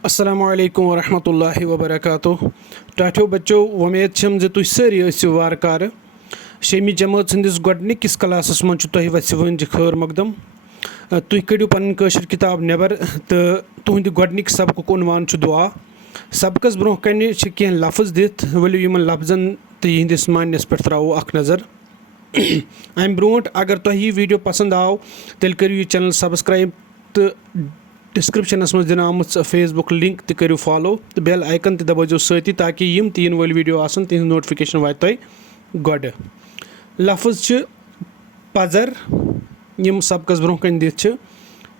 अस्सलामु अलैकुम वरहमतुल्लाहि वबरकातुह। टाठियो बच्चो उम्मीद छम जे तुम सारी ٲسِو वारकार। शेमी जमात संदिस गोडनिकिस क्लासस मन तुह वसिवन खैर मकदम। तुह कड़ियो पन कशर किताब नेबर तो तुहद गोडनिक सबक उनवान दुआ। सबकस ब्रोह कन कह लफ्ज़ दित वलियो यमन लफ्ज़न तो यहंदिस मानस पे त्रो अख नज़र। अम ब्रोट अगर तुह यह वीडियो पसंद आव तेल करो यह चैनल सब्सक्राइब तो डिस्क्रिप्शनस मज दिन आम फेसबुक लिंक तो करो फॉलो तो बेल आइकन तो दबाजो सती ताकि यम तीन वाल वीडियो आसन तिहद नोटिफिकेशन वात तुह गोड। लफ्ज़ पजर यम सबकस ब्रोह कन दित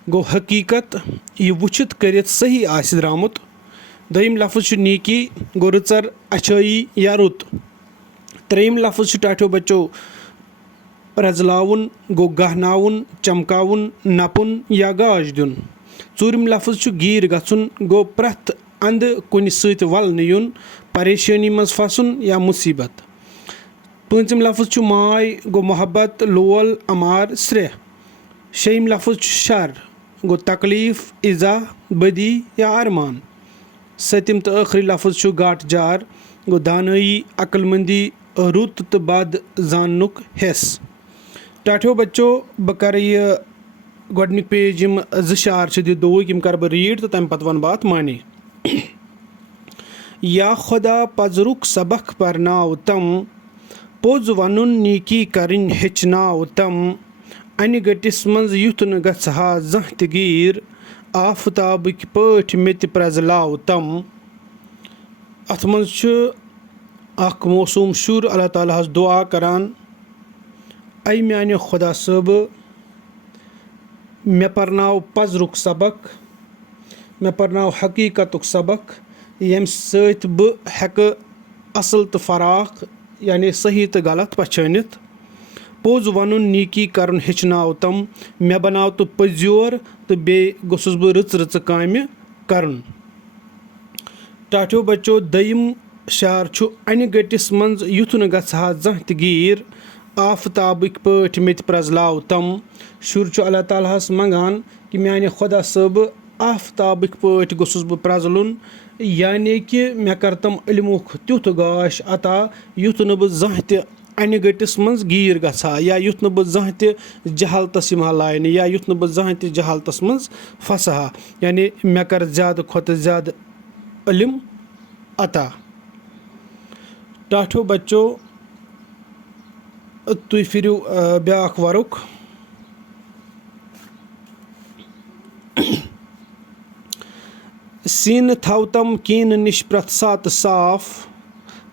गो हकीकत यह वुचित कर सही आस द्रामुत। दोयम लफ्ज़ नीकी गो रचर अच्छाई या रुत। त्रेयम लफ्ज़ टाठियो बच्चो प्रजलाउन गो गहनाउन चमकाउन नपुन या गाज दिन। चूरम लफ्ज़ गीर गछुन गो प्रथ अंद कुन सत वल नुन परेशानी मज फसन या मुसीबत। पंचम लफ्ज़ माय गो मोहब्बत लोल अमार स्रे। शेम लफ्ज़ शर गो तकलीफ इज़ा बदी या अरमान। सतम तो आखिरी लफ्ज़ गाट जार गो दानई अक्लमंदी रुत तो बद जाननुक हेस। टाठियो बच्चो बह कर यह गोडनिक पेज यम शार दोक यम कर बह रीड तो तम पत वन बात माने। या खुदा पजरुक सबक परनाव तम पोज वनुन नीकी करन हेचनाव तम अन गटिस मज युथ न गहा जह त गीर आफताबक पठ मे प्रजलाव तम। अथ मज अख मौसूम शुर अल्लाह ताला हस दुआ करान ऐ म्याने खुदा सब मे परनाव पजरुक सबक मे परनाव हकीकतुक सबक यम सत बह हेक असल तो फराक यानी सही तो गलत पहचानित। पोज वनुन नीकी करन हेचनाव तम मे बनाव तो पज्योर तो बे गोसुस बह रच रच काम करन। टाठियो बच्चो दयम शार अन गटिस मज युथ न गहा जह त गीर आफताबक पठ मे प्रजलाव तम। शुर अल्लाह ताला हस मंगान कि म्याने खुदा सब आफताबक पठ गोसुस बह प्रजलुन यानी कि मे कर तम इल्मुक तुथ गाश अता युथ न बह जह त अन गटिस मज गीर गहा या युथ न बह जह त जहालतस यमहा लायन या युथ न बह जह त जहालतस मज फसहा यानी मे कर ज़्यादा खुद ज़्यादा इल्म अता। टाठियो बच्चो तुम फिर ब्याख वरुक सीन थव तम कीन निश प्रथ सात साफ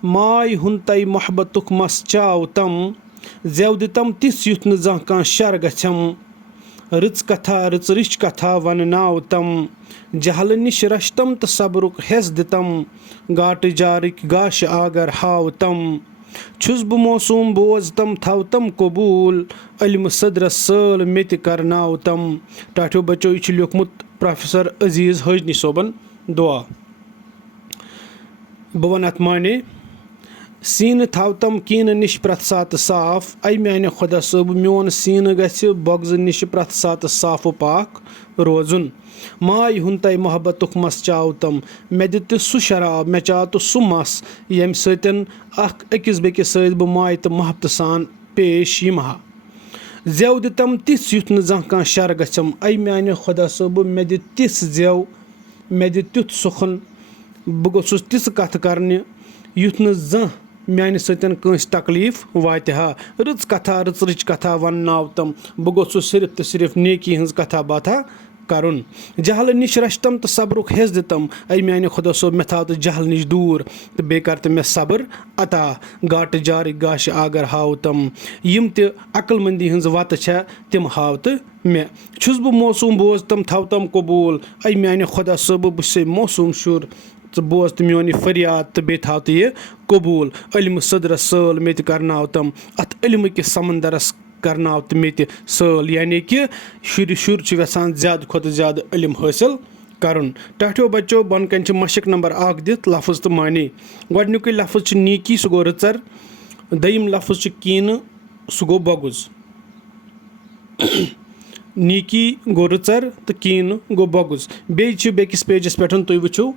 माय हुन तय मोहब्बतुक मस चाव तम जेवद तम तिस युथ न जह कह शर गछम रच कथा रच रिच कथा वन नाव तम जहल निश रशतम तो सबरुक हेस दितम गाट जारिक गाश आगर हाव तम छुस बह मौसूम बोज तम थव तम कबूल इल्म सदरस सल मे करनाव तम। टाठियो बच्चो यह लिखमुत प्रोफेसर अजीज़ हजनी सोबन दुआ। बह वन अत माने सीन थव तम कीन निश प्रथ सात साफ ऐ म्याने खुदा सब मोन सीन गछ बगज निश प्रथ सात साफ पाक रोजुन। माय हुन तय मोहब्बतुक मस चाव तम मे दित सु शराब मे चाव तो सु मस यम सतन अकिस बेकिस सत बह माय तो मोहब्बत सान पेश यमहा। जेव दितम तिस युथ न जह कह शर गछम ऐ म्याने खुदा सब मे दित तिस जेव मे दित तुथ सुखन बह गोसुस तिस कथ करने युथ न जह म्याने सतन कंस तकलीफ वातहा। रच कथा रच रिच कथा वन्नाव तम बह गोसुस सिर्फ तो सिर्फ नेकी हंस कथा बाथा करन। जहल निश रशतम तो सबरुक हेस दितम ऐ म्याने खुदा सोब मे थाव तो जहल निश दूर तो बे कर तो मे सब्र अता गाट जार गाश आगर हाव तम यम त अक्लमंदी हंस वत छ तिम हाव तो मे छुस बह मौसूम बोज तम थव तम कबूल ऐ म्याने खुदा सोब बह से मौसूम शुर तो बोज तो मोन फरियाद तो बे थाव तो यह कबूल इल्म सदरस सल मे करनाव तम अत इल्म के समंदरस करनाव तो मे सल यानी कि शुर यसान ज़्यादा खुद ज़्यादा इल्म हासिल करन। टाठियो बच्चो बन कन मशक नंबर 1 दित लफ्ज़ तो मानी। गोडनिक लफ्ज़ नीकी सह गो रचर। दयम लफ्ज़ कीन सह गो बगुज। نیٖکی گوٚو رٕژَر تہٕ کیٖنہٕ گوٚو بۄگُز. بیٚیہِ چھِ بیٚکِس پیجَس پٮ۪ٹھ تُہۍ وٕچھِو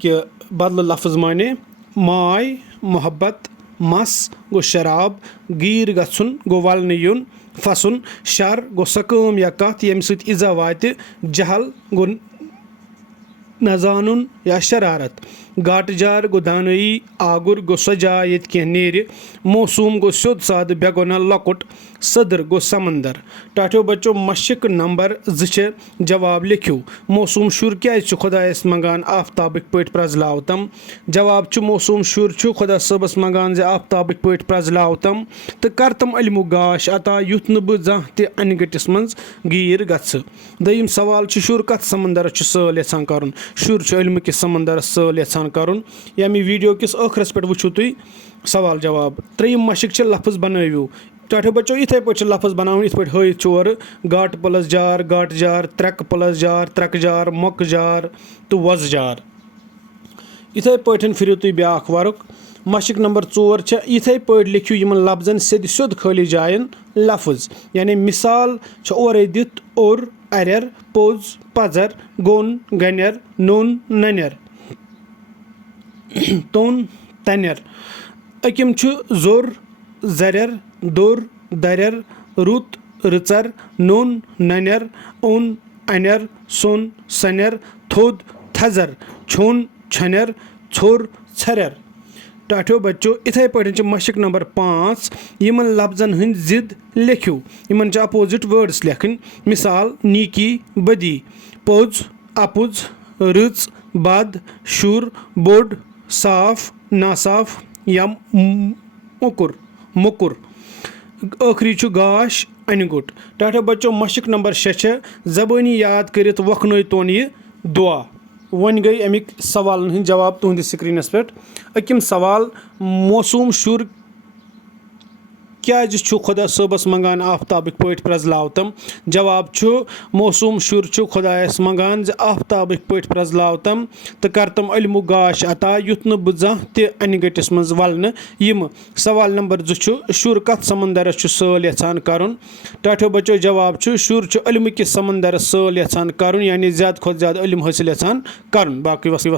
کہِ بدلہٕ لفظ مانے ماے محبت مَس گوٚو شراب گیٖر گژھُن گوٚو وَلنہٕ یُن پھسُن شر گوٚو سۄ کٲم یا کَتھ ییٚمہِ سۭتۍ اِزا واتہِ جہل گوٚو نہ زانُن یا شرارت گاٹہٕ جار گوٚو دانٲیی آگُر گوٚو سۄ جاے ییٚتہِ کینٛہہ نیرِ موسوٗم گوٚو سیوٚد سادٕ بے گۄناہ لۄکُٹ صدٕر گوٚو سمندر. ٹاٹھیو بچو مشق نمبر 2 چھِ جواب لیکھِو. موسوٗم شُر کیازِ چھُ خۄدایس منٛگان آفتابٕکۍ پٲٹھۍ پرٛزلاو تم. جواب چھُ موسوٗم شُر چھُ خۄدا صٲبس منٛگان زِ آفتابٕکۍ پٲٹھۍ پرٛزلاو تم تہٕ کر تم علمُک گاش عطا یُتھ نہٕ بہٕ زانٛہہ تہِ انہِ گٔٹِس منٛز گیٖر گژھٕ. دوٚیِم سوال چھُ شُر کتھ سمندرس چھُ سٲل یژھان کرُن. شُر چھُ علمہٕ کِس سمندرس سٲل یژھان کرُن. ییٚمہِ ویٖڈیو کِس ٲخرس پٮ۪ٹھ وٕچھِو تُہۍ سوال جواب. ترٛیٚیِم مشق چھِ لفظ بنٲوِو. ٹاٹھیو بچو یِتھَے پٲٹھۍ چھِ لفظ بناوٕنۍ یِتھ پٲٹھۍ ہٲیِتھ چھُ اورٕ گاٹہٕ پلس جار گاٹہٕ جار ترٛکہٕ پلس جار ترٛکہٕ جار مۄکہٕ جار تہٕ وۄزٕ جار. یِتھَے پٲٹھۍ پھِرِو تُہۍ بیٛاکھ ورُق. مشق نمبر 4 چھےٚ یِتھَے پٲٹھۍ لیکھِو یِمن لفظن سیٚدِ سیوٚد خٲلی جاین لفظ. یعنی مثال چھِ اورَے دِتھ اوٚر اَرٮ۪ر پوٚز پزر گوٚن گنٮ۪ر نوٚن ننٮ۪ر توٚن تنٮ۪ر. أکِم چھُ زوٚر زرٮ۪ر دوٚر درٮ۪ر رُت رٕژر نوٚن ننٮ۪ر اوٚن انٮ۪ر سوٚن سنٮ۪ر تھوٚد تھزر چھوٚن چھنٮ۪ر ژھوٚر ژھرٮ۪ر. ٹاٹھیو بچو یِتھَے پٲٹھۍ چھِ مشق نمبر 5 یِمن لفظن ہٕنٛدۍ ضِد لیکھِو. یِمن چھِ اپوزِٹ وٲڈٕس لیکھٕنۍ. مثال نیٖکی بدی پوٚز اپُز رٕژ بد شُر بوٚڑ صاف ناصاف یا موٚکُر موٚکُر. ٲخری چھُ گاش انہِ گوٚٹ. ٹاٹھیو بچو مشق نمبر 6 چھےٚ زبٲنی یاد کٔرِتھ وۄکھنٲیتون یہِ دُعا. وۄنۍ گٔے اَمِکۍ سوالن ہٕنٛدۍ جواب تُہنٛدِس سکریٖنس پٮ۪ٹھ. أکِم سوال موسوٗم شُر کیازِ چھُ خۄدا صٲبس منٛگان آفتابٕکۍ پٲٹھۍ پرٛزلاو تم. جواب چھُ موسوٗم شُر چھُ خۄدایس منٛگان زِ آفتابٕکۍ پٲٹھۍ پرٛزلاو تم تہٕ کر تم علمُک گاش عطا یُتھ نہٕ بہٕ زانٛہہ تہِ انہِ گٔٹِس منٛز وَلنہٕ یِمہٕ. سوال نمبر 2 چھُ شُر کتھ سمندرس چھُ سٲل یژھان کرُن. ٹاٹھیو بچو جواب چھُ شُر چھُ علمہٕ کِس سمندرس سٲل یژھان کرُن یعنی زیادٕ کھۄتہٕ زیادٕ علم حٲصِل یژھان کرُن. باقٕے